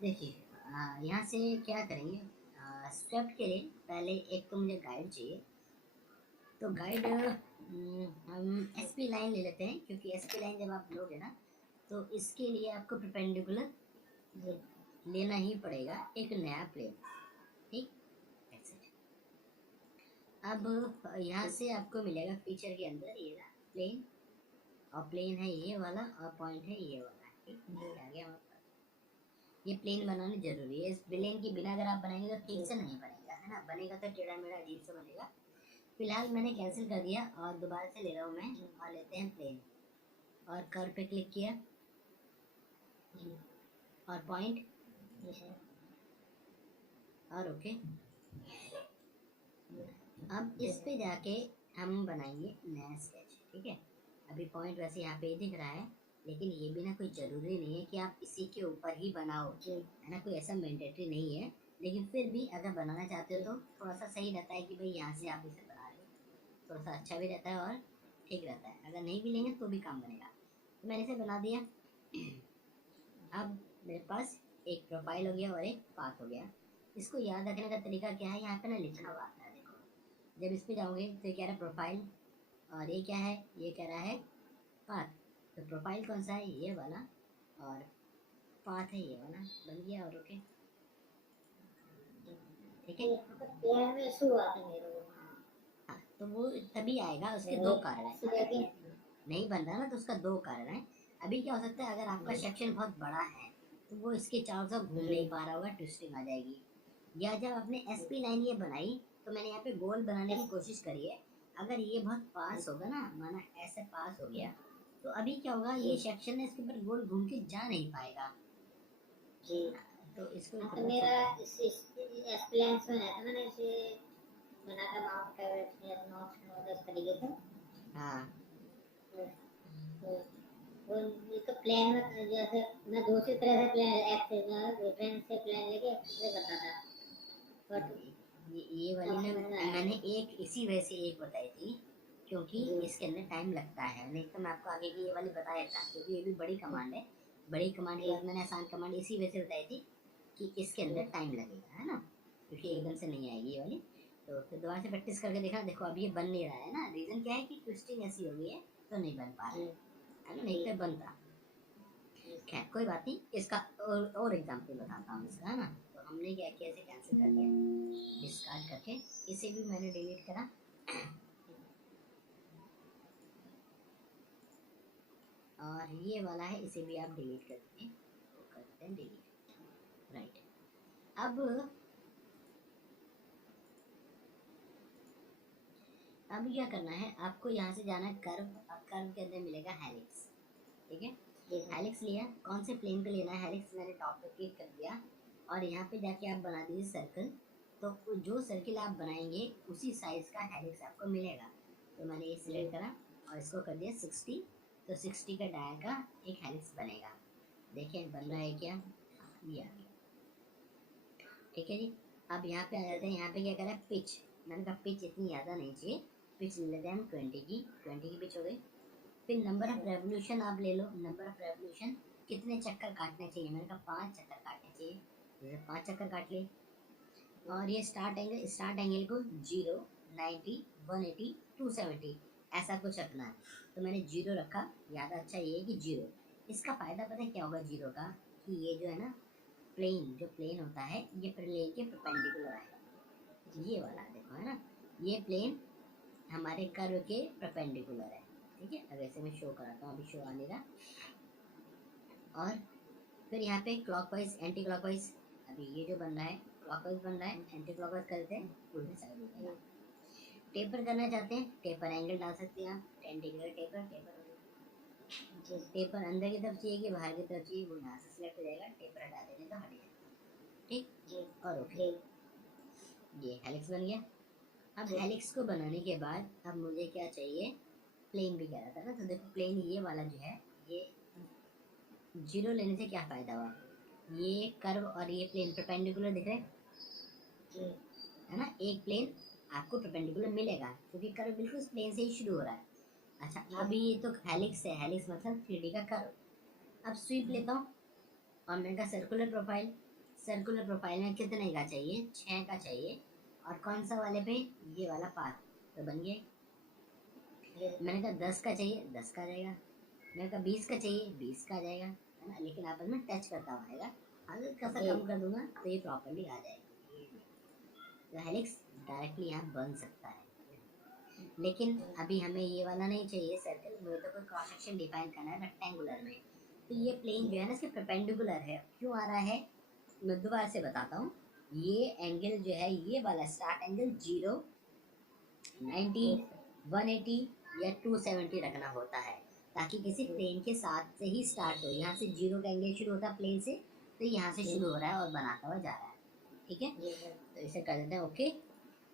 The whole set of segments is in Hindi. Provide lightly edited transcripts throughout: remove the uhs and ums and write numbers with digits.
देखिए यहाँ से क्या करेंगे, स्वेप्ट के लिए पहले एक तो मुझे गाइड चाहिए। तो गाइड हम एसपी लाइन ले लेते हैं, क्योंकि एसपी लाइन जब आप लोगे ना तो इसके लिए आपको परपेंडिकुलर लेना ही पड़ेगा एक नया प्लेन। ठीक, अब यहाँ से आपको मिलेगा फीचर के अंदर ये प्लेन, और प्लेन है ये वाला और पॉइंट है ये वाला। ठीक, ये आ गया हमारे पास। ये प्लेन बनाना जरूरी है, इस प्लेन के बिना अगर आप बनाएंगे तो ठीक से नहीं बनेगा, है ना, बनेगा तो टेढ़ा मेढ़ा अजीब से बनेगा। फिलहाल मैंने कैंसिल कर दिया और दोबारा से ले रहा हूँ मैं, और लेते हैं प्लेन, और कर्व पे क्लिक किया और पॉइंट और ओके। अब इस पे जाके हम बनाएंगे नया स्केच। ठीक है, अभी पॉइंट वैसे यहाँ पे दिख रहा है, लेकिन ये भी ना कोई ज़रूरी नहीं है कि आप इसी के ऊपर ही बनाओ, है ना, कोई ऐसा मैंडेटरी नहीं है। लेकिन फिर भी अगर बनाना चाहते हो तो थोड़ा सा सही रहता है कि भाई यहाँ से आप इसे बना लो, थोड़ा सा अच्छा भी रहता है और ठीक रहता है। अगर नहीं भी लेंगे तो भी काम बनेगा। तो मैंने इसे बना दिया। अब मेरे पास एक प्रोफाइल हो गया और एक पाथ हो गया। इसको याद रखने का तरीका क्या है, यहाँ पे ना लिखना हुआ आता है, देखो जब इस पे जाओगे तो ये कह रहा है प्रोफाइल, और ये क्या है, ये कह रहा है पाथ। तो प्रोफाइल कौन सा है, ये वाला, और पाथ है ये वाला। बन गया और ओके। ठीक है, हाँ, तो वो तभी आएगा, उसके दो कारण है। नहीं बन रहा ना तो उसका दो कारण है। अभी क्या हो सकता है, अगर आपका सेक्शन बहुत बड़ा है तो वो इसके चारों तरफ घूम नहीं पा रहा होगा, ट्विस्टिंग आ जाएगी। या जब आपने एसपी लाइन ये बनाई तो मैंने यहाँ पे गोल बनाने की कोशिश करी है, अगर ये बहुत पास होगा ना, माना ऐसे पास हो गया, तो अभी क्या होगा, ये सेक्शन है इसके ऊपर गोल घूम के जा नहीं पाएगा जी। तो इसको तो मेरा इस प्लान्स में है, मैंने इसे बना कर माउंट कर नोट इस तरीके से। हाँ, वो ये तो प्लान में जैसे मैं दूसरी तरह से प्लान एक्स रेफरेंस से प्लान लेके एक्स करता था, बट ये वाली ना मैंने एक इसी वजह से एक बताई थी, क्योंकि इसके अंदर टाइम लगता है। नहीं तो मैं आपको आगे की ये वाली बताया था, क्योंकि ये भी बड़ी कमांड है। बड़ी कमांड के बाद मैंने आसान कमांड इसी वजह से बताई थी कि इसके अंदर टाइम लगेगा, है ना, क्योंकि एकदम से नहीं आएगी ये वाली। तो फिर दोबारा से प्रैक्टिस करके देखा, देखो अब ये बन नहीं रहा है ना, रीज़न क्या है कि ट्विस्टिंग ऐसी हो गई है तो नहीं बन पा रहा है ना, नहीं तो बनता। खैर कोई बात नहीं, इसका और एग्जाम्पल बताता हूँ इसका, है ना। तो हमने क्या किया, इसे कैंसिल कर दिया डिस्कार्ड करके, इसे भी मैंने डिलीट करा। और ये वाला है, इसे भी आप डिलीट कर दीजिए, तो करते हैं डिलीट। राइट, अब क्या करना है, आपको यहाँ से जाना है कर्व, और कर्व के अंदर मिलेगा हेलिक्स। ठीक है, हेलिक्स लिया, कौन से प्लेन पे लेना है हेलिक्स, मैंने टॉप पे क्लिक कर दिया, और यहाँ पे जाके आप बना दीजिए सर्कल। तो जो सर्किल आप बनाएंगे उसी साइज का हेलिक्स आपको मिलेगा। तो मैंने ये सिलेक्ट करा और इसको कर दिया 60, तो 60 का डायल का एक हेलिक्स बनेगा। देखिए बन रहा है क्या, ये आ गया। ठीक है जी, अब यहाँ पे आ जाते हैं, यहाँ पे क्या करा है पिच, मैंने कहा पिच इतनी ज़्यादा नहीं चाहिए, पिच ले लेते हैं हम 20 की पिच हो गई। फिर नंबर ऑफ रेवोल्यूशन आप ले लो, नंबर ऑफ रेवोल्यूशन कितने चक्कर काटने चाहिए, मैंने कहा 5 चक्कर काटने चाहिए, जैसे 5 चक्कर काट लिए। और ये स्टार्ट एंगल को 0, 90, 180, 270 ऐसा कुछ रखना है। तो मैंने 0 रखा, ज़्यादा अच्छा ये है कि 0। इसका फ़ायदा पता है क्या होगा 0 का, कि ये जो है ना प्लेन, जो प्लेन होता है ये प्लेन के परपेंडिकुलर है, ये वाला देखो, है ना, ये प्लेन हमारे कर्व के परपेंडिकुलर है। ठीक है, अब ऐसे मैं शो कराता हूँ, अभी शो आ रहा। और फिर यहाँ पे क्लॉकवाइज एंटी क्लॉकवाइज, अभी ये जो बन रहा है क्लॉकवाइज बन रहा है, एंटी क्लॉकवाइज करते हैं उल्टी साइड हो जाएगा। टेपर करना चाहते हैं, टेपर एंगल डाल सकते हैं आप, 10 डिग्री टेपर, टेपर अंदर की तरफ चाहिए कि बाहर की तरफ चाहिए, वो यहाँ से सिलेक्ट हो जाएगा, टेपर हटा देने तो हट जाएगा। ठीक, और ओके, ये हेलिक्स बन गया। अब हेलिक्स को बनाने के बाद अब मुझे क्या चाहिए, प्लेन भी कह रहा था ना, तो देखो प्लेन ये वाला जो है, ये 0 लेने से क्या फ़ायदा हुआ, ये कर्व और ये प्लेन परपेंडिकुलर दिख रहे हैं, है ना, एक प्लेन आपको परपेंडिकुलर मिलेगा क्योंकि कर्व बिल्कुल इस प्लेन से ही शुरू हो रहा है। अच्छा, अभी ये तो हेलिक्स है, हेलिक्स मतलब 3D का कर्व, अब स्वीप लेता हूँ और मैंने कहा सर्कुलर प्रोफाइल। सर्कुलर प्रोफाइल में कितने का चाहिए, 6 का चाहिए। और कौन सा वाले पे, ये वाला पाथ, तो बन गया। मैंने कहा 10 का चाहिए, 10 का आ जाएगा। मैंने कहा 20 का चाहिए, 20 का आ जाएगा, है ना। लेकिन आपस में टच करता हुआ आएगा। हल्का सा कम कर दूंगा तो ये प्रॉपर्ली आ जाएगी। तो हेलिक्स डायरेक्टली यहाँ बन सकता है, लेकिन अभी हमें ये वाला नहीं चाहिए सर्कल, मुझे तो कोई क्रॉस सेक्शन डिफाइन करना है रेक्टेंगुलर में। तो ये प्लेन जो है ना इसके परपेंडिकुलर है। क्यों आ रहा है मैं दोबारा से बताता हूँ। ये एंगल जो है, ये वाला स्टार्ट एंगल 0, 90, 180 या 270 रखना होता है, ताकि किसी प्लेन के साथ से ही स्टार्ट हो। यहाँ से 0 का एंगल शुरू होता है प्लेन से, तो यहाँ से शुरू हो रहा है और बनाता हुआ जा रहा है। ठीक है, तो इसे कर देते हैं ओके।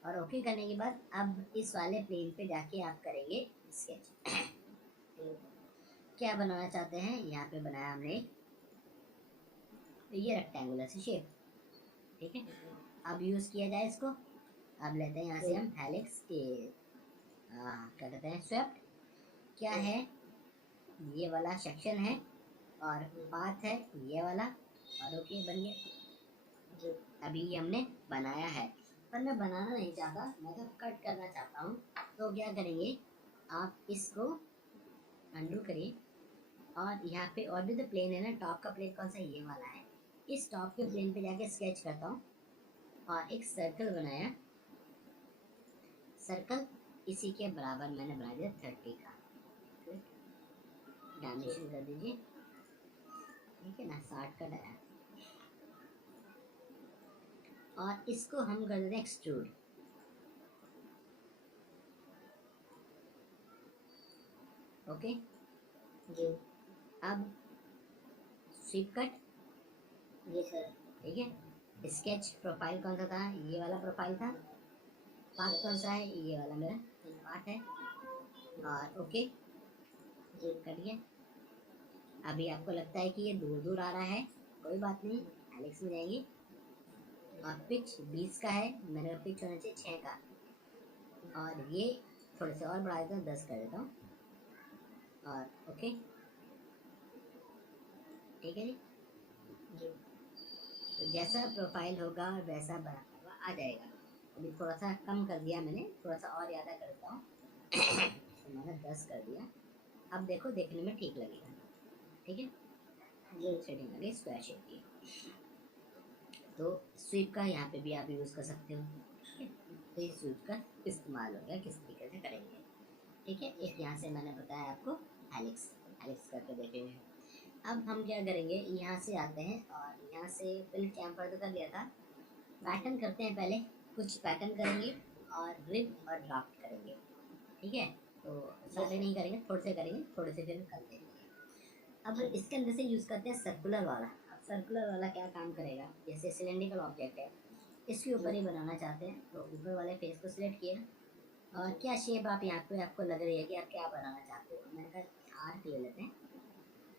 और ओके करने के बाद अब इस वाले प्लेन पे जाके आप करेंगे स्केच। क्या बनाना चाहते हैं, यहाँ पे बनाया हमने ये रेक्टेंगुलर सी शेप। ठीक है, अब यूज किया जाए इसको। अब लेते हैं यहाँ से हम हेलिक्स के क्या कहते हैं, स्वेप्ट। क्या है, ये वाला सेक्शन है और पाथ है ये वाला, और ओके बन गया। अभी ये हमने बनाया है, पर मैं बनाना नहीं चाहता, मैं तो कट करना चाहता हूँ। तो क्या करेंगे, आप इसको अंडू करिए और यहाँ पे और भी तो प्लेन है ना, टॉप का प्लेन कौन सा, ये वाला है। इस टॉप के प्लेन पे जाके स्केच करता हूँ और एक सर्कल बनाया। सर्कल इसी के बराबर मैंने बना दिया 30 का। डायमेंशन कर दीजिए, ठीक है ना, 60 का डाया। और इसको हम कर देते हैं एक्सट्रूड। ओके जी। अब स्वीप कट, जी सर, ठीक है। स्केच प्रोफाइल कौन सा था, ये वाला प्रोफाइल था। पार्ट कौन सा है, ये वाला मेरा पार्ट है। और ओके जी कर दिया। अभी आपको लगता है कि ये दूर दूर आ रहा है, कोई बात नहीं, हेलिक्स में जाएंगे। और पिच 20 का है, मेरा पिच होना चाहिए 6 का। और ये थोड़े से और बढ़ा देता हूँ, 10 कर देता हूँ। और ओके, ठीक है जी। तो जैसा प्रोफाइल होगा वैसा बना हुआ आ जाएगा। अभी थोड़ा सा कम कर दिया मैंने, थोड़ा सा और ज़्यादा कर देता हूँ। तो मैंने 10 कर दिया। अब देखो, देखने में ठीक लगेगा, ठीक है जी। सेटिंग आ गई स्क्वायर शेप की। तो स्वीप का यहाँ पे भी आप यूज़ कर सकते हो, ठीक है। तो इस स्वीप का इस्तेमाल हो गया, किस तरीके से करेंगे, ठीक है। एक यहाँ से मैंने बताया आपको हेलिक्स, हेलिक्स करके देखेंगे। अब हम क्या करेंगे, यहाँ से आते हैं और यहाँ से पहले चैम्फर तो कर लिया था। पैटर्न करते हैं, पहले कुछ पैटर्न करेंगे और रिप और ड्राफ्ट करेंगे, ठीक है। तो सारे नहीं करेंगे, थोड़े से करेंगे, थोड़े से फिर कर देंगे। अब इसके अंदर से यूज़ करते हैं सर्कुलर वाला। अब सर्कुलर वाला क्या काम करेगा, जैसे सिलेंड्रिकल ऑब्जेक्ट है, इसके ऊपर ही बनाना चाहते हैं, तो ऊपर वाले फेस को सिलेक्ट किया। और क्या शेप आप यहाँ पे आपको लग रही है कि आप क्या बनाना चाहते हो, मैंने कहा आर्क ले लेते हैं।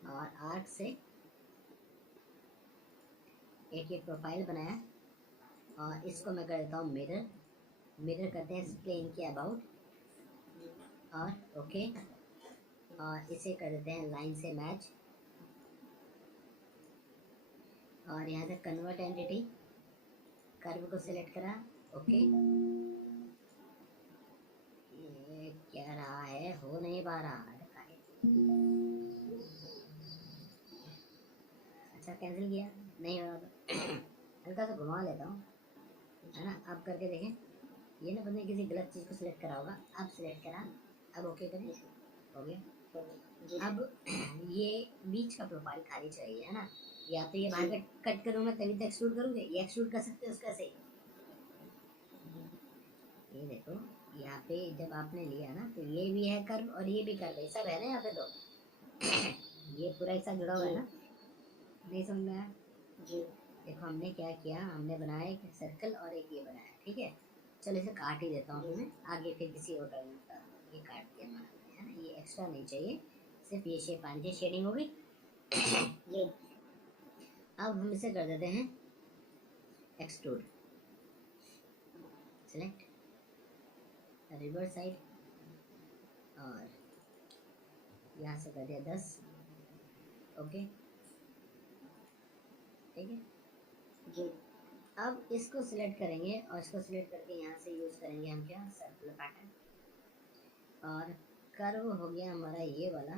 और आर्क से एक ये प्रोफाइल बनाया और इसको मैं कर देता हूँ मिरर। मिरर करते हैं प्लेन के अबाउट और ओके। और इसे कर देते हैं लाइन से मैच। और यहाँ से कन्वर्ट एंटिटी, कर्व को सिलेक्ट करा, ओके। ये क्या रहा है, हो नहीं पा रहा है, अच्छा कैंसिल किया, नहीं हो रहा तो हल्का सा घुमा लेता हूँ, है ना। अब करके देखें, ये ना बंदे किसी गलत चीज़ को सिलेक्ट करा होगा। अब सिलेक्ट करा, अब ओके करें, हो गया। अब ये बीच का प्रोफाइल खाली चाहिए, है ना। या तो ये बाहर कट करूँगा तभी तो एक्सट्रूड करूँगे, ये एक्सट्रूड कर सकते हो उसका सही। ये देखो यहाँ पे जब आपने लिया ना, तो ये भी है कर्व और ये भी कर्व है, सब है ना यहाँ पे। तो ये पूरा एक साथ जुड़ा हुआ है ना, नहीं समझ में आया जी। देखो हमने क्या किया, हमने बनाया एक सर्कल और एक ये बनाया, ठीक है। चलो इसे काट ही देता हूँ मैं, आगे फिर किसी और टाइम का। ये काट दिया हमारा, है ना, ये एक्स्ट्रा नहीं चाहिए, सिर्फ ये शेप आनी चाहिए। शेडिंग हो गई ये। अब हम इसे कर देते हैं एक्सट्रूड, सेलेक्ट रिवर्स साइड और यहाँ से कर दिया 10 ओके, ठीक है जी। अब इसको सिलेक्ट करेंगे और इसको सिलेक्ट करके यहाँ से यूज करेंगे हम क्या, सर्कुलर पैटर्न। और कर्व हो गया हमारा ये वाला,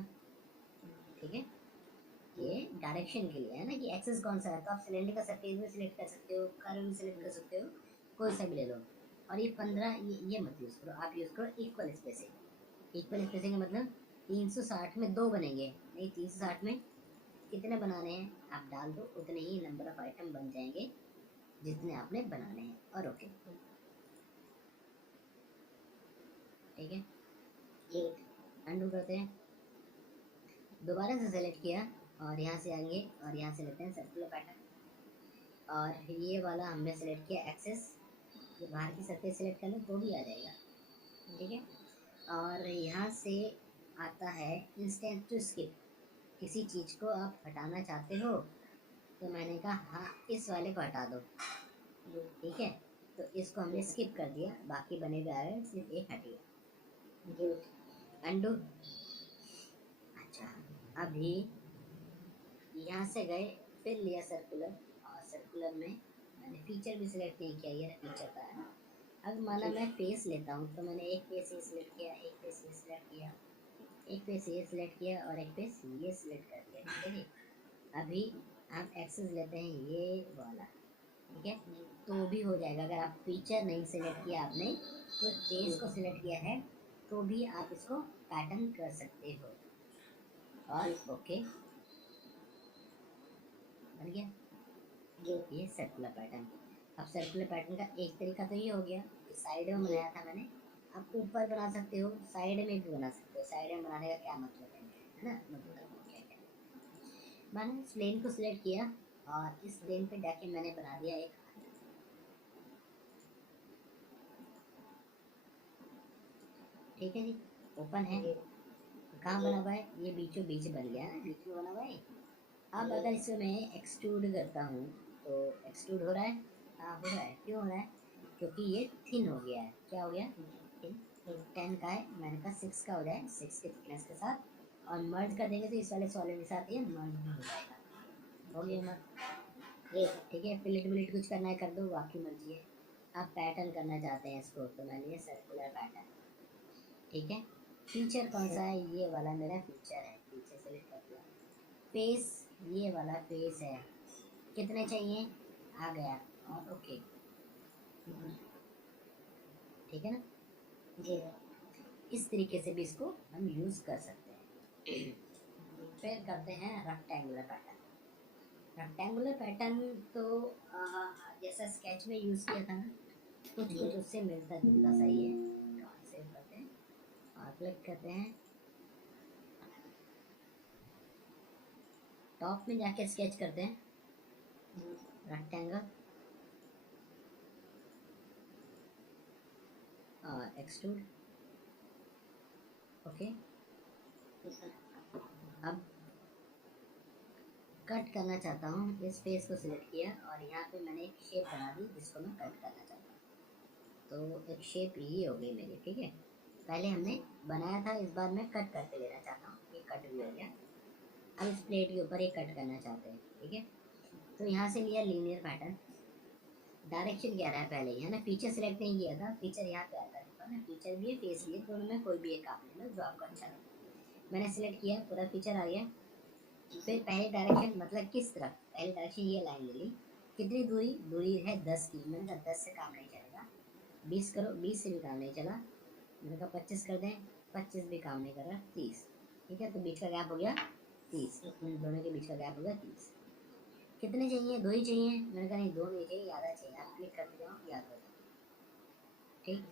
ठीक है। ये डायरेक्शन के लिए है ना, कि एक्सेस कौन सा है, तो आप सिलेंडर का सरफेस भी सिलेक्ट कर सकते हो, कर्व भी सिलेक्ट कर सकते हो, कोई सा भी ले लो। और ये 15 ये मत यूज़ करो, आप यूज़ करो इक्वल स्पेसिंग। इक्वल स्पेसिंग का मतलब 360 में 2 बनेंगे, नहीं 360 में कितने बनाने हैं आप डाल दो, उतने ही नंबर ऑफ आइटम बन जाएंगे जितने आपने बनाने हैं। और ओके, ठीक है ये अंडू करते हैं, दोबारा से सेलेक्ट किया और यहाँ से आएंगे और यहाँ से लेते हैं सर्कुलर पैटर्न। और ये वाला हमने सेलेक्ट किया एक्सेस, ये बाहर की सरफेस सेलेक्ट कर लो तो भी आ जाएगा, ठीक है। और यहाँ से आता है इंस्टेंट टू स्किप, किसी चीज़ को आप हटाना चाहते हो तो मैंने कहा हाँ इस वाले को हटा दो, ठीक है। तो इसको हमने स्किप कर दिया, बाकी बने हुए आ रहे हैं, सिर्फ एक हट गया, अंडू। अच्छा, अभी यहाँ से गए, फिर लिया सर्कुलर, और सर्कुलर में मैंने फीचर भी सिलेक्ट नहीं किया, ये फीचर का है। अब माना मैं फेस लेता हूँ, तो मैंने एक फेस ये सिलेक्ट किया, एक फेस ये सिलेक्ट किया, एक फेस ये सिलेक्ट किया और एक फेस ये सिलेक्ट कर दिया, ठीक है जी। अभी आप एक्सेस लेते हैं ये वाला, ठीक है, तो भी हो जाएगा। अगर आप फीचर नहीं सिलेक्ट किया आपने, तो फेस को सिलेक्ट किया है तो भी आप इसको पैटर्न कर सकते हो। और ओके, बन गया ये सर्कुलर पैटर्न। अब सर्कुलर पैटर्न का एक तरीका तो ये हो गया, साइड में बनाया था मैंने, आप ऊपर बना सकते हो, साइड में भी बना सकते हो। साइड में बनाने का क्या मतलब है ना, मतलब क्या क्या, मैंने इस प्लेन को सिलेक्ट किया और इस प्लेन पे जाके मैंने बना दिया एक, ठीक है जी, ओपन है। कहाँ बना हुआ है, ये बीचों बीच बन गया ना, बीच में बना हुआ है। अब अगर इसमें मैं एक्सट्रूड करता हूँ तो एक्सट्रूड हो रहा है, हाँ हो रहा है। क्यों हो रहा है, क्योंकि ये थिन हो गया है। क्या हो गया, थिन। 10 का है, मैंने कहा 6 का हो जाए, 6 के थिकनेस के साथ, और मर्ज कर देंगे तो इस वाले सॉलिड के साथ ये मर्ज भी हो जाएगा, हो गया मर्ज ये, ठीक है। फिलिट विलिट कुछ करना है कर दो, आपकी मर्जी है। आप पैटर्न करना चाहते हैं इसको, तो मैंने ये सर्कुलर पैटर्न, ठीक है। फीचर कौन सा है, ये वाला मेरा फीचर है, फीचर सेलेक्ट कर दिया। फेस, ये वाला फेस है, कितने चाहिए, आ गया, और ओके, ठीक है ना जी। इस तरीके से भी इसको हम यूज़ कर सकते हैं। फिर करते हैं रेक्टेंगुलर पैटर्न। रेक्टेंगुलर पैटर्न तो जैसा स्केच में यूज़ किया था ना, कुछ कुछ उससे मिलता जुलता सा ही है। सेव करते हैं और क्लिक करते हैं, टॉप में जाके स्केच करते हैं रेक्टेंगल और एक्सट्रूड, ओके। अब कट करना चाहता हूँ, इस फेस को सिलेक्ट किया और यहाँ पे मैंने एक शेप बना दी जिसको मैं कट करना चाहता हूँ। तो एक शेप ये हो गई मेरी, ठीक है। पहले हमने बनाया था, इस बार मैं कट करके लेना चाहता हूँ, ये कट भी हो गया। अब इस प्लेट के ऊपर ये कट करना चाहते हैं, ठीक है। तो यहाँ से लिया लीनियर पैटर्न, डायरेक्शन क्या रहा है पहले, है ना, फीचर सिलेक्ट नहीं किया था, फीचर यहाँ पे आता है ना, फीचर भी है, फेस भी है, दोनों में कोई भी एक आप ले लो जो आपको अच्छा लगे। मैंने सिलेक्ट किया, पूरा फीचर आ गया। फिर पहले डायरेक्शन मतलब किस तरफ, पहले डायरेक्शन ये लाइन ले ली, कितनी दूरी, दूरी है 10 की, मैंने कहा 10 से काम नहीं चलेगा, 20 करो, 20 से भी काम नहीं चला, मैंने कहा 25 कर दें, 25 भी काम नहीं कर रहा, 30, ठीक है। तो बीच का गैप हो गया 30, दोनों के बीच का गैप हो गया 30। कितने चाहिए, 2 ही चाहिए, मैंने कहा नहीं 2 नहीं चाहिए, आधा चाहिए, आप क्लिक करते जाओ, याद हो जाए, ठीक।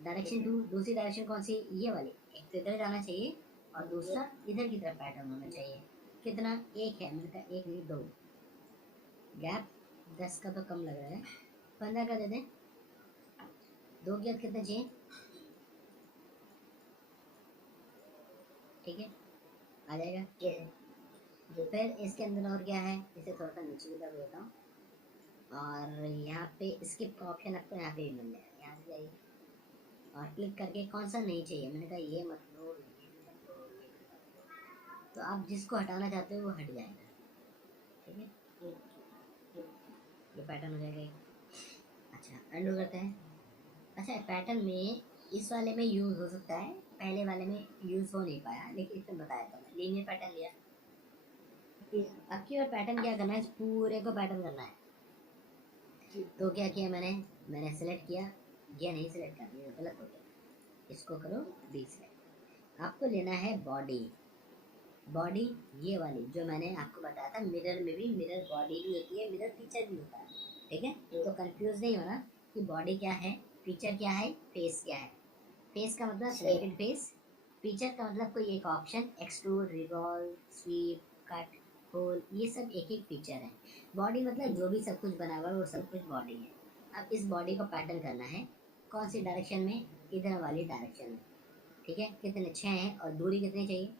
डायरेक्शन 2, दूसरी डायरेक्शन कौन सी, ये वाली, एक तो इधर जाना चाहिए और दूसरा इधर की तरफ पैटर्न होना चाहिए। कितना, एक है, मैंने कहा एक नहीं 2, गैप 10 का तो कम लग रहा है, 15 का दे दें, 2 गैप कितना चाहिए, ठीक है, आ जाएगा ये है। फिर इसके अंदर और क्या है, इसे थोड़ा सा नीचे की तरफ देता हूँ, और यहाँ पे स्किप का ऑप्शन आपको यहाँ पे भी मिल जाएगा, यहाँ से जाइए और क्लिक करके कौन सा नहीं चाहिए, मैंने कहा ये मत लो, ये भी मत लो, ये भी मत लो, तो तो आप जिसको हटाना चाहते हो वो हट जाएगा। ठीक है, ये पैटर्न हो जाएगा। अच्छा, अंडू करते हैं। अच्छा, पैटर्न में इस वाले में यूज हो सकता है, पहले वाले में यूज हो नहीं पाया, लेकिन इसमें बताया था मैं। लीनियर पैटर्न लिया, अब की बार पैटर्न क्या करना है, इस पूरे को पैटर्न करना है। तो क्या किया मैंने सेलेक्ट किया, ये नहीं सेलेक्ट कर दिया, गलत हो गया। इसको करो डी सेलेक्ट। आपको लेना है बॉडी। बॉडी ये वाली जो मैंने आपको बताया था, मिरर में भी मिरर बॉडी भी होती है, मिरर फीचर भी होता है। ठीक है, तो कंफ्यूज नहीं होना कि बॉडी क्या है, फीचर क्या है, फेस क्या है। फेस का मतलब सिलेक्टेड फेस, फीचर का मतलब कोई एक option, extrude, revolve, sweep, cut, hole, ये सब एक एक फीचर है। बॉडी मतलब जो भी सब कुछ बना हुआ है वो सब कुछ बॉडी है। अब इस बॉडी को पैटर्न करना है, कौन सी डायरेक्शन में, इधर वाली डायरेक्शन में। ठीक है, कितने 6 हैं और दूरी कितनी चाहिए,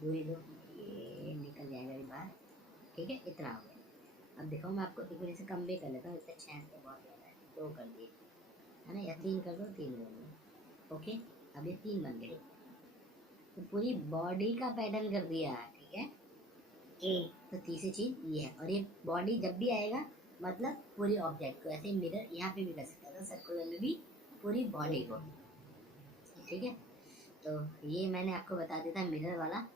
दूरी दो, ये निकल जाएगा एक बार। ठीक है, इतना हो गया। अब देखो मैं आपको एक मिनट से कम भी कर लेता हूँ, इससे 6 तो बहुत ज़्यादा है, 2 कर दिए है ना, या 3 कर दो, 3 कर दो। ओके, अब ये 3 बन गए, तो पूरी बॉडी का पैटर्न कर दिया। ठीक है, तो तीसरी चीज ये है। और ये बॉडी जब भी आएगा मतलब पूरी ऑब्जेक्ट को, ऐसे मिरर यहाँ पे भी कर सकता था, सर्कुलर में भी पूरी बॉडी को। ठीक है, तो ये मैंने आपको बता दिया था मिरर वाला।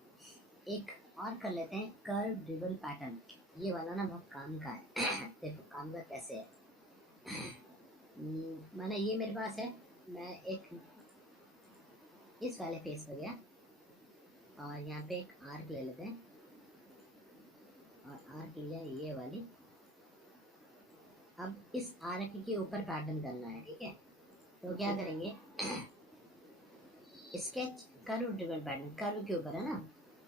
एक और कर लेते हैं, कर्व ड्रिबल पैटर्न। ये वाला ना बहुत काम का है। देखो काम का कैसे है। मैंने ये मेरे पास है, मैं एक इस वाले फेस पर गया और यहाँ पे एक आर्क ले लेते हैं, और आर्क लिया ये वाली। अब इस आर्क के ऊपर पैटर्न करना है। ठीक है, तो क्या करेंगे, sketch curve driven pattern, curve के ऊपर है ना,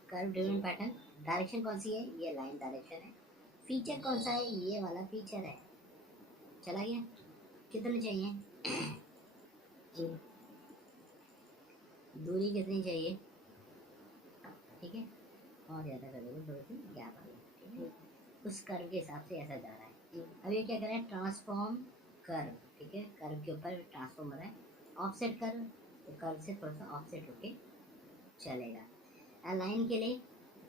कर्व ड्रिवन पैटर्न। डायरेक्शन कौन सी है, ये लाइन डायरेक्शन है। फीचर कौन सा है, ये वाला फीचर है। चला गया, कितने चाहिए, दूरी कितनी चाहिए। ठीक है, और ज़्यादा कर देंगे, 2 3 गैप आ गया। ठीक है, उस कर्व के हिसाब से ऐसा जा रहा है। अब ये क्या करें, ट्रांसफॉर्म कर्व। ठीक है, कर्व के ऊपर ट्रांसफॉर्म हो रहा है, ऑफसेट कर्व, तो कर्व से थोड़ा सा ऑफसेट होके चलेगा। अलाइन के लिए,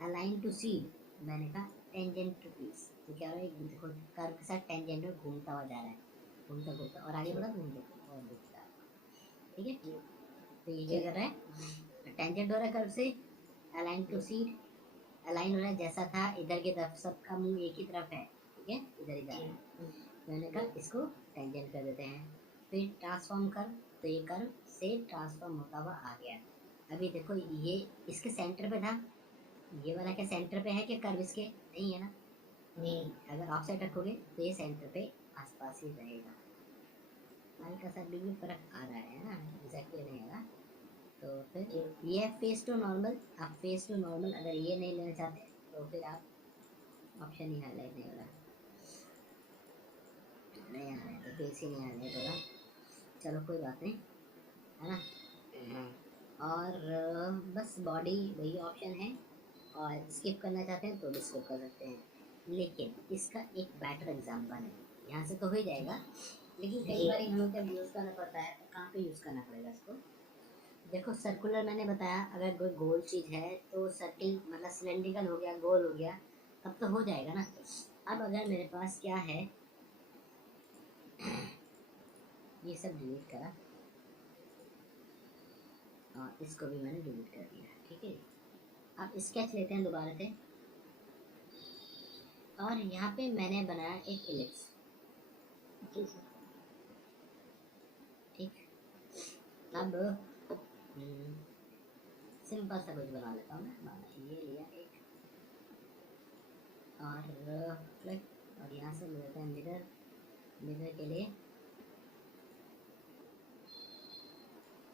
अलाइन टू सीड, मैंने कहा टेंजेंट टू पीस। तो क्या हो रहा है, देखो कर्व के साथ टेंजेंट में घूमता हुआ जा रहा है, घूमता घूमता, और आगे बढ़ा घूमते और दिखता है। ठीक है, तो ये क्या कर रहा है, टेंजेंट हो रहा है कर्व से, अलाइन टू सीड, अलाइन हो रहा है जैसा था, इधर की तरफ सबका मुंह एक ही तरफ है। ठीक है, इधर ही जा रहा है। मैंने कहा इसको टेंजेंट कर देते हैं, फिर ट्रांसफॉर्म कर, तो ये कर्व से ट्रांसफॉर्म होता हुआ आ गया। अभी देखो ये इसके सेंटर पे था, ये वाला क्या सेंटर पे है कि कर्व इसके, नहीं है ना, नहीं। अगर ऑफसेट रखोगे तो ये सेंटर पे आसपास ही रहेगा। हल्का सा भी फर्क आ रहा है ना, एग्जैक्टली नहीं आ रहा। तो फिर ये है फेस टू नॉर्मल। आप फेस टू नॉर्मल अगर ये नहीं लेना चाहते तो फिर आप ऑप्शन ही हाईलाइट नहीं हो रहा, नहीं आ रहा है तो फेस ही नहीं हाईलाइट हो रहा। चलो कोई बात नहीं, है ना। और बस बॉडी वही ऑप्शन है, और स्किप करना चाहते हैं तो भी स्किप कर सकते हैं। लेकिन इसका एक बेटर एग्जाम्पल है, यहाँ से तो हो ही जाएगा, लेकिन कई बार हमें जब यूज़ करना पड़ता है तो कहाँ पे यूज़ करना पड़ेगा इसको। देखो सर्कुलर मैंने बताया, अगर कोई गोल चीज़ है तो सर्किल मतलब सिलेंड्रिकल हो गया, गोल हो गया, तब तो हो जाएगा ना। अब अगर मेरे पास क्या है, ये सब डिलीट करा और इसको भी मैंने डिलीट कर दिया। ठीक है, अब स्केच लेते हैं दोबारा से, और यहाँ पे मैंने बनाया एक इलिप्स। ठीक, अब सिंपल सा कुछ बना लेता हूँ मैं। ये लिया एक और फ्लिक, और यहाँ से ले लेते हैं मिरर। मिरर के लिए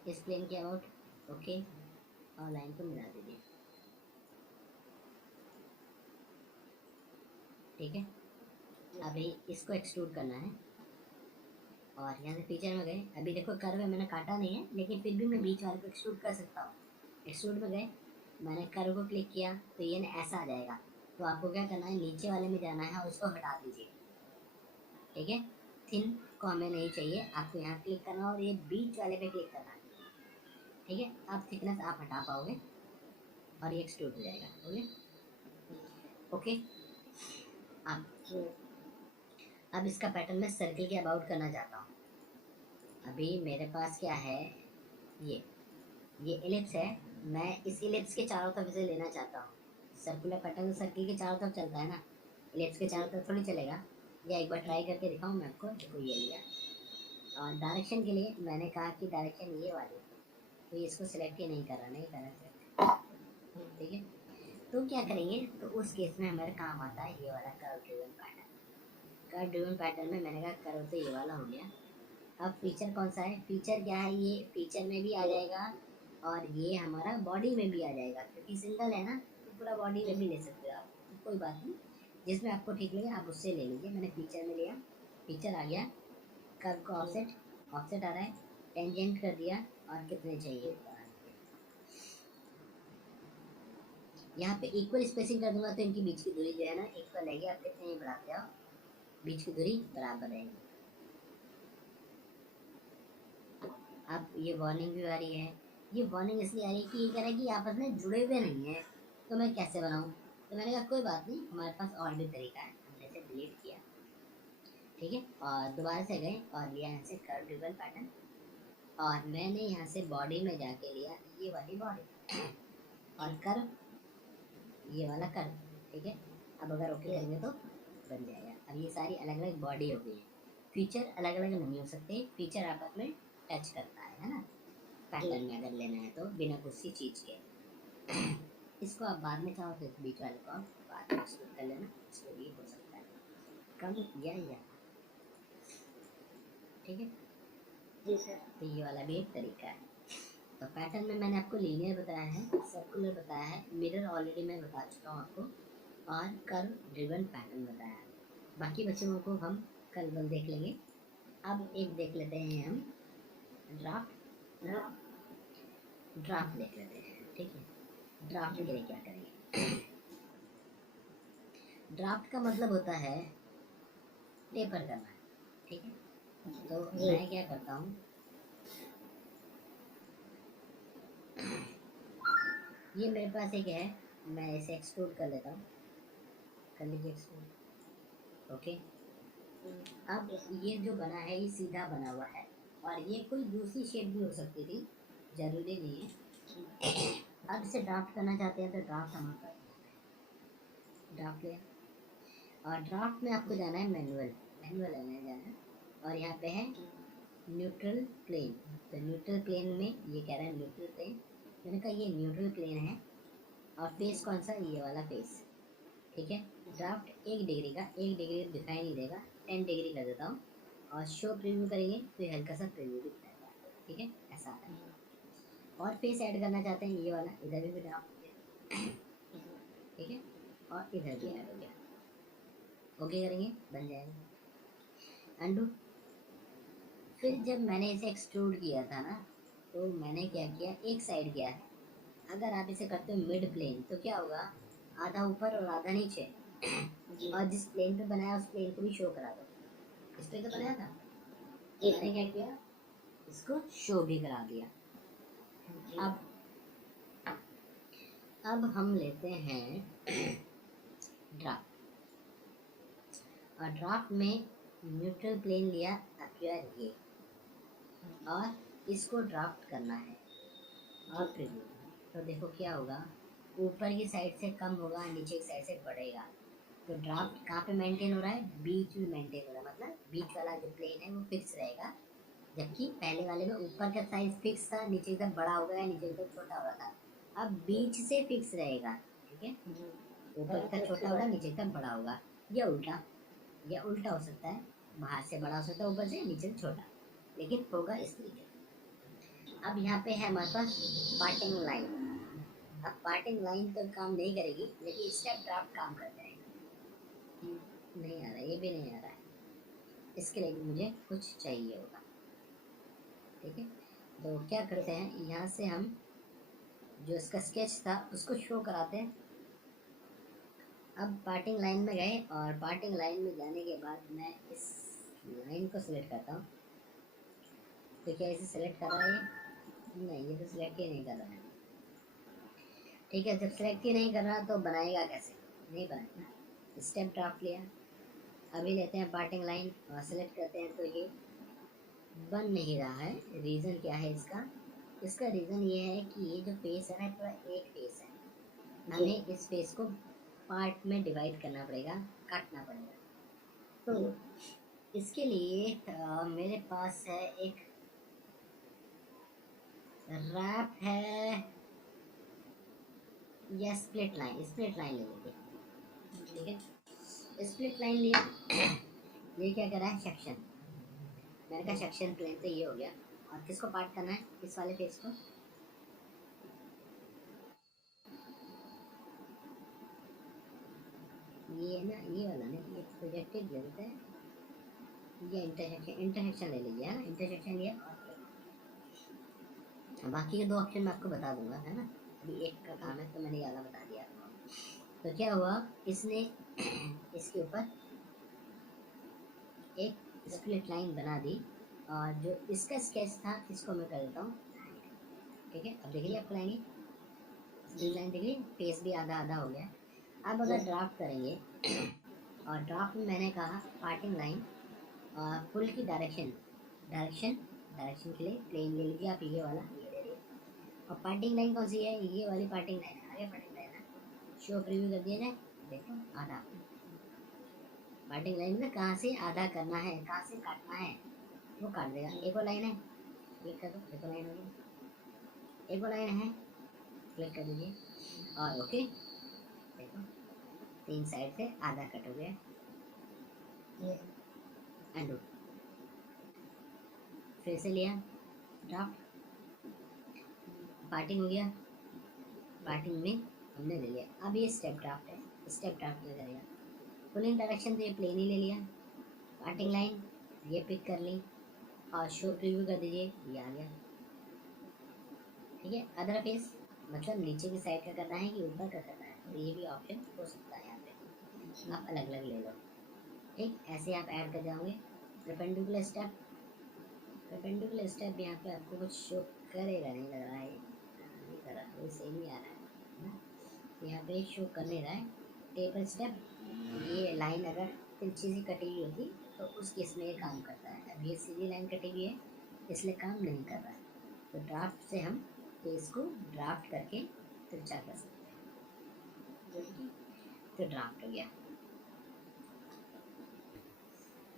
इस प्लेन के अबाउट, ओके, और लाइन को मिला दीजिए। ठीक है, अभी इसको एक्सट्रूड करना है, और यहाँ से फीचर में गए। अभी देखो कर्व है, मैंने काटा नहीं है, लेकिन फिर भी मैं बीच वाले को एक्सट्रूड कर सकता हूँ। एक्सट्रूड में गए, मैंने कर्व को क्लिक किया तो ये ऐसा आ जाएगा। तो आपको क्या करना है, नीचे वाले में जाना है और उसको हटा दीजिए। ठीक है, थिन को हमें नहीं चाहिए, आपको यहाँ क्लिक करना और ये बीच वाले पे क्लिक करना है। ठीक है, अब थिकनेस आप हटा पाओगे, और ये एक्सट्रूड हो जाएगा। Okay okay. अब अब इसका पैटर्न मैं सर्किल के अबाउट करना चाहता हूँ। अभी मेरे पास क्या है, ये एलिप्स है, मैं इस एलिप्स के चारों तरफ इसे लेना चाहता हूँ। सर्कुलर पैटर्न सर्किल के चारों तरफ चलता है ना, एलिप्स के चारों तरफ थोड़ी चलेगा। या एक बार ट्राई करके दिखाऊँ मैं आपको। देखो ये लिया, और डायरेक्शन के लिए मैंने कहा कि डायरेक्शन ये वाली, तो ये इसको सिलेक्ट ही नहीं कर रहा, नहीं कर रहा, ठीक है। तो क्या करेंगे, तो उस केस में हमारे काम आता है ये वाला curve driven pattern. Curve driven pattern में मैंने कहा कर्व तो ये वाला हो गया। अब फीचर कौन सा है, फीचर क्या है, ये फीचर में भी आ जाएगा और ये हमारा बॉडी में भी आ जाएगा, क्योंकि सिंगल है ना, तो पूरा बॉडी में भी ले सकते हो आप, तो कोई बात नहीं, जिसमें आपको ठीक लगे आप उससे ले लीजिए। मैंने फीचर में लिया, फीचर आ गया, कर्व का ऑफसेट, ऑफसेट आ रहा है, टेंजेंट कर दिया, और कितने चाहिए यहाँ पे इक्वल स्पेसिंग कर दूंगा, तो इनकी बीच की दूरी जो है ना इक्वल रहेगी। आप कितने ही बढ़ाते जाओ, बीच की दूरी बराबर रहेगी। अब ये वार्निंग भी आ रही है, ये वार्निंग इसलिए आ रही है कि ये कह रहा है कि आपस में जुड़े हुए नहीं है, तो मैं कैसे बनाऊँ। तो मैंने कहा कोई बात नहीं, हमारे पास और भी तरीका है। हमने इसे डिलीट किया, ठीक है, और दोबारा से गए और लिया यहाँ से कर्व ड्रिवन पैटर्न, और मैंने यहाँ से बॉडी में जाके लिया ये वाली बॉडी और कर्व, ये वाला कर्व, ठीक है। अब अगर ओके करेंगे तो बन जाएगा। अब ये सारी अलग अलग बॉडी हो गई है, फीचर अलग अलग नहीं हो सकते, फीचर आपस में टच करता है ना। पैटर्न में अगर लेना है तो बिना किसी चीज़ के इसको आप बाद में चाहो तो इस बीच वाले को आप बाद में एक्सक्लूड कर लेना, इसको भी हो सकता है कम या ठीक है जी सर। तो ये वाला भी एक तरीका है। तो पैटर्न में मैंने आपको लीनियर बताया है, सर्कुलर बताया है, मिरर ऑलरेडी मैं बता चुका हूँ आपको, और कर्व ड्रिवन पैटर्न बताया है। बाकी बच्चों को हम कल देख लेंगे। अब एक देख लेते हैं हम ड्राफ्ट, ड्राफ्ट देख लेते हैं, ठीक है। ड्राफ्ट के लिए क्या करेंगे, ड्राफ्ट का मतलब होता है पेपर करना, ठीक है। तो मैं क्या करता हूँ, ये मेरे पास एक है, मैं इसे एक्सट्रूड कर लेता हूँ, कर लीजिए एक्सट्रूड, ओके। अब ये जो बना है ये सीधा बना हुआ है, और ये कोई दूसरी शेप भी हो सकती थी, जरूरी नहीं है। अब इसे ड्राफ्ट करना चाहते हैं तो ड्राफ्ट हमारे पास, ड्राफ्ट लिया, और ड्राफ्ट में आपको जाना है मैनुअल, मैनुअल में जाना है, और यहाँ पे है न्यूट्रल प्लेन। तो न्यूट्रल प्लेन में ये कह रहा है न्यूट्रल प्लेन, मैंने कहा ये न्यूट्रल प्लेन है, और फेस कौन सा, ये वाला फेस, ठीक है। ड्राफ्ट 1 डिग्री का, 1 डिग्री दिखाई नहीं देगा, 10 डिग्री कर देता हूँ, और शो प्रीव्यू करेंगे तो हल्का सा प्रीव्यू दिखाएगा, ठीक है, ऐसा आता है। और फेस ऐड करना चाहते हैं, ये वाला इधर भी ड्राफ्ट, ठीक है, और इधर भी ऐड हो गया, ओके करेंगे बन जाएगा। अंडू। फिर जब मैंने इसे एक्सट्रूड किया था ना, तो मैंने क्या किया, एक साइड किया है। अगर आप इसे करते हो मिड प्लेन तो क्या होगा, आधा ऊपर और आधा नीचे, और जिस प्लेन पे बनाया उस प्लेन को भी शो करा दो। इस पे तो बनाया था, मैंने क्या किया, इसको शो भी करा दिया। अब हम लेते हैं ड्राफ्ट, और ड्राफ्ट में न्यूट्रल प्लेन लिया, अक्यूर ये, और इसको ड्राफ्ट करना है, और प्रीव्यू। तो देखो क्या होगा, ऊपर की साइड से कम होगा, नीचे की साइड से बढ़ेगा। तो ड्राफ्ट कहाँ पे मेंटेन हो रहा है, बीच में मेंटेन हो रहा है, मतलब बीच वाला जो प्लेन है वो फिक्स रहेगा, जबकि पहले वाले में ऊपर का साइज फिक्स था, नीचे की तरफ बड़ा हो गया, नीचे की तरफ छोटा हो रहा था। अब बीच से फिक्स रहेगा, ठीक है, ऊपर की तरफ छोटा होगा, नीचे की तरफ बड़ा होगा, या उल्टा, या उल्टा हो सकता है, बाहर से बड़ा हो सकता है, ऊपर से नीचे से छोटा, लेकिन होगा इस तरीके। अब यहाँ पे है हमारे पास पार्टिंग लाइन। अब पार्टिंग लाइन तो काम नहीं करेगी, लेकिन स्टेप ड्राफ्ट काम कर जाएगा। नहीं आ रहा, ये भी नहीं आ रहा है, इसके लिए मुझे कुछ चाहिए होगा, ठीक है। तो क्या करते हैं, यहाँ से हम जो इसका स्केच था उसको शो कराते हैं। अब पार्टिंग लाइन में गए, और पार्टिंग लाइन में जाने के बाद मैं इस लाइन को सिलेक्ट करता हूँ। तो क्या इसे सिलेक्ट कर रहा है, नहीं ये तो सिलेक्ट ही नहीं कर रहा है, ठीक है, जब सेलेक्ट ही नहीं कर रहा तो बनाएगा कैसे, नहीं बनाएगा। स्टेप ड्राफ्ट लिया, अभी लेते हैं पार्टिंग लाइन और सेलेक्ट करते हैं तो ये बन नहीं रहा है। रीज़न क्या है इसका? इसका रीज़न ये है कि ये जो फेस है ना पूरा एक फेस है, हमें इस फेस को पार्ट में डिवाइड करना पड़ेगा, काटना पड़ेगा। तो इसके लिए मेरे पास है एक रैप है या स्प्लिट लाइन ले लेते, ठीक है। स्प्लिट लाइन लिया ये क्या कर रहा है, सेक्शन, मैंने कहा सेक्शन प्लेन तो ये हो गया। और किसको पार्ट करना है, इस वाले फेस को, ये है ना, ये वाला नहीं, ये प्रोजेक्टेड लेते हैं, ये इंटरसेक्शन ले लीजिए, है ना, इंटरसेक्शन लिया। और बाकी के दो ऑप्शन मैं आपको बता दूंगा, है ना, अभी एक का काम है तो मैंने ज़्यादा बता दिया। तो क्या हुआ, इसने इसके ऊपर एक स्प्लिट लाइन बना दी, और जो इसका स्केच था इसको मैं कर देता हूँ, ठीक है। अब देख लिया आपको लाइन, स्प्लिट लाइन देख ली, फेस भी आधा आधा हो गया। अब अगर ड्राफ्ट करेंगे और ड्राफ्ट में मैंने कहा पार्टिंग लाइन फुल की डायरेक्शन के लिए प्लेन ले लीजिए आप, ये वाला ये ले लीजिए। और पार्टिंग लाइन कौन सी है, ये वाली पार्टिंग लाइन है, आगे पार्टिंग लाइन है, शो प्रीव्यू कर दिया जाए, देखो आधा पार्टिंग लाइन में कहाँ से आधा करना है, कहाँ से काटना है वो काट देगा। एक और लाइन है, क्लिक कर दो, एक और लाइन हो गई, एक और लाइन है, क्लिक कर दीजिए और ओके, देखो तीन साइड से आधा कट हो गया, ये अंडू, फिर से लिया ड्राफ्ट, पार्टिंग हो गया, पार्टिंग में हमने ले लिया। अब ये स्टेप ड्राफ्ट है, स्टेप ड्राफ्ट में करेगा फुल इन डायरेक्शन, तो ये प्लेन ही ले लिया, पार्टिंग लाइन ये पिक कर ली और शो प्रीव्यू कर दीजिए, ये आ गया, ठीक है। अदर फेस मतलब नीचे की साइड का करना है कि ऊपर का करना है, तो ये भी ऑप्शन हो सकता है, यहाँ पे आप अलग अलग ले लो, ठीक। ऐसे आप ऐड कर जाओगे। परपेंडिकुलर स्टेप यहाँ पे आपको कुछ शो करेगा, नहीं लग रहा है, नहीं कर रहा, वो सेम ही आ रहा है ना, यहाँ पे शो कर नहीं रहा है। टेबल स्टेप, ये लाइन अगर तिरछी सी कटी हुई होती तो उस केस में ये काम करता है, अब ये सीधी लाइन कटी हुई है इसलिए काम नहीं कर रहा है। तो ड्राफ्ट से हम फेस को ड्राफ्ट करके तिरछा कर सकते हैं, तो ड्राफ्ट हो गया।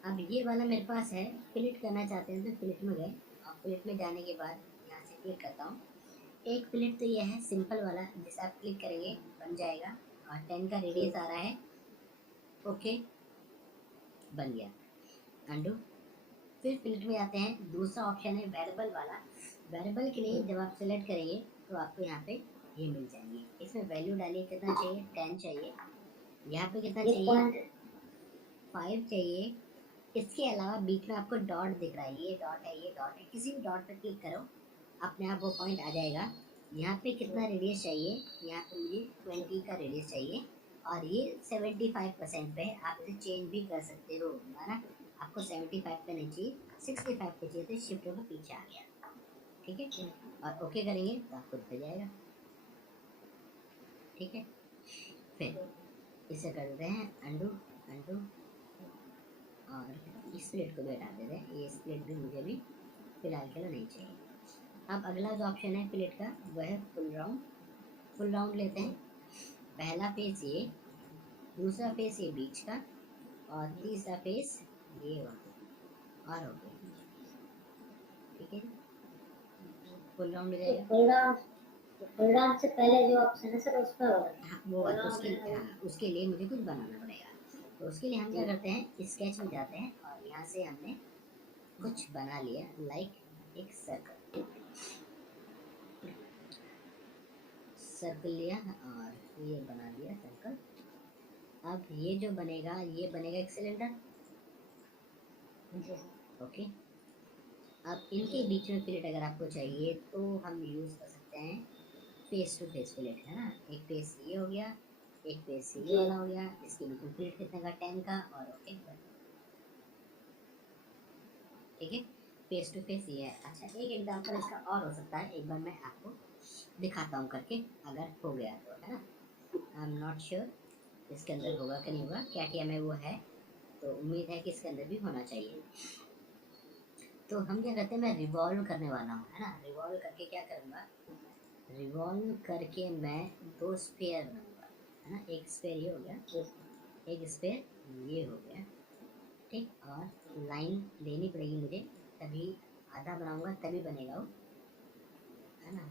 अब ये वाला मेरे पास है, फिलिट करना चाहते हैं तो फिलिट में गए, और फिलिट में जाने के बाद यहाँ से क्लिक करता हूँ। एक फिलिट तो ये है सिंपल वाला, जिसे आप क्लिक करेंगे बन जाएगा, और 10 का रेडियस आ रहा है, ओके बन गया, अंडू। फिर फिलिट में आते हैं, दूसरा ऑप्शन है वेरिएबल वाला। वेरिएबल के लिए जब आप सेलेक्ट करेंगे तो आपको यहाँ पे ये मिल जाएंगे, इसमें वैल्यू डालिए, कितना चाहिए, 10 चाहिए, यहाँ पे कितना चाहिए, 5 चाहिए। इसके अलावा बीच में आपको डॉट दिख रहा है, ये डॉट है, ये डॉट है, किसी भी डॉट पे क्लिक करो अपने आप वो पॉइंट आ जाएगा। यहाँ पे कितना रेडियस चाहिए, यहाँ पे मुझे 20 का रेडियस चाहिए, और ये 75% पे है, आप इसे चेंज भी कर सकते हो, है ना। आपको 75 पे नहीं चाहिए, 65 पे चाहिए, तो शिफ्ट होकर पीछे आ गया, ठीक है। और ओके करेंगे तो आपको दिख जाएगा, ठीक है। फिर इसे कर देते हैं अंडू, और स्प्लिट को भी हटा देते हैं, ये स्प्लिट भी मुझे भी फिलहाल के लिए नहीं चाहिए। अब अगला जो ऑप्शन है प्लेट का वह है फुल राउंड लेते हैं। पहला फेस ये, दूसरा फेस ये बीच का, और तीसरा फेस ये और हो गया, ठीक है। फुल राउंड हो जाएगा, फुल राउंड से पहले जो ऑप्शन है सर उसका हाँ, वो उसके लिए मुझे कुछ बनाना पड़ेगा। तो उसके लिए हम क्या करते हैं, स्केच में जाते हैं और यहाँ से हमने कुछ बना लिया, लाइक एक सर्कल लिया और ये बना दिया सर्कल। अब ये जो बनेगा, ये बनेगा एक सिलेंडर, ओके। अब इनके बीच में फिलेट अगर आपको चाहिए तो हम यूज़ कर सकते हैं फेस टू फेस फिलेट, है ना। एक फेस ये हो गया, एक फेस ये वाला हो गया, इसके बीच में फिलेट कितने का, 10 का, और ओके, ठीक है। फेस टू फेस ये है। अच्छा, एक एग्जांपल इसका और हो सकता है, एक बार मैं आपको दिखाता हूँ करके, अगर हो गया तो, है ना। आई एम नॉट श्योर इसके अंदर होगा कि नहीं होगा, कैटिया में वो है, तो उम्मीद है कि इसके अंदर भी होना चाहिए। तो हम क्या करते हैं, मैं रिवॉल्व करने वाला हूँ, है ना। रिवॉल्व करके क्या करूँगा, रिवॉल्व करके मैं 2 स्पेयर बनाऊंगा, है ना। एक स्पेयर ये हो गया, एक स्पेयर ये हो गया, ठीक। और लाइन लेनी पड़ेगी मुझे, तभी आधा बनाऊंगा तभी बनेगा वो, है ना।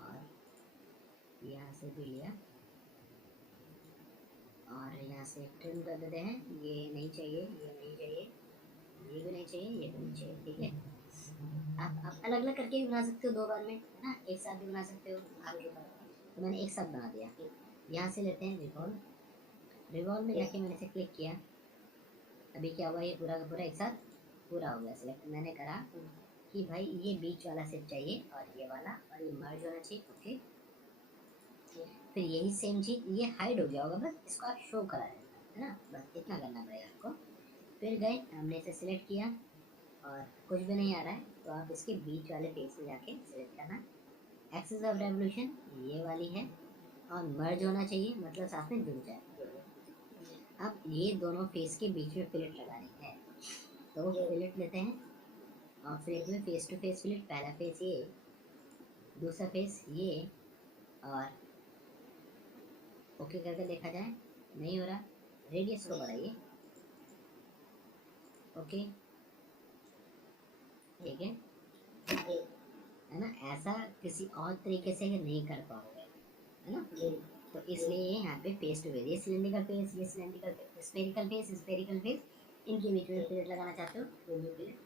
और यहाँ से भी लिया और यहाँ से ट्रिम कर देते हैं, ये नहीं चाहिए, ये नहीं चाहिए, ये भी नहीं चाहिए, ये भी नहीं चाहिए, ठीक है। आप अलग अलग करके भी बना सकते हो 2 बार में, है ना, एक साथ भी बना सकते हो आपके पास। तो मैंने एक साथ बना दिया। यहाँ से लेते हैं रिवॉल्व, रिवॉल्व में जाके मैंने इसे क्लिक किया, अभी क्या हुआ, ये पूरा का पूरा एक साथ पूरा हो गया सिलेक्ट। मैंने करा कि भाई ये बीच वाला सेट चाहिए और ये वाला, और ये मर्ज होना चाहिए, ओके। फिर यही सेम चीज ये हाइड हो गया होगा, बस इसको आप शो करा देना, है ना, बस इतना करना पड़ेगा आपको। फिर गए, हमने इसे सिलेक्ट किया और कुछ भी नहीं आ रहा है, तो आप इसके बीच वाले फेस में जाके सिलेक्ट करना, एक्सिस ऑफ रेवोल्यूशन ये वाली है, और मर्ज होना चाहिए, मतलब साथ में जुड़ जाए। अब ये दोनों फेस के बीच में फिलेट लगानी है, तो फिलेट लेते हैं, और फिलेट में फेस टू फेस फिलेट, पहला फेस ये, दूसरा फेस ये, और ओके करके देखा जाए, नहीं हो रहा, रेडियस को बढ़ाइए, ओके, ठीक है ना। ऐसा किसी और तरीके से नहीं कर पाओगे, है ना। तो इसलिए यहाँ पे फेस टू फेस, ये सिलेंड्रिकल फेस, ये cylindrical face, spherical face, spherical face, इनके बीच में फिलेट लगाना चाहते हो तो भी फिलेट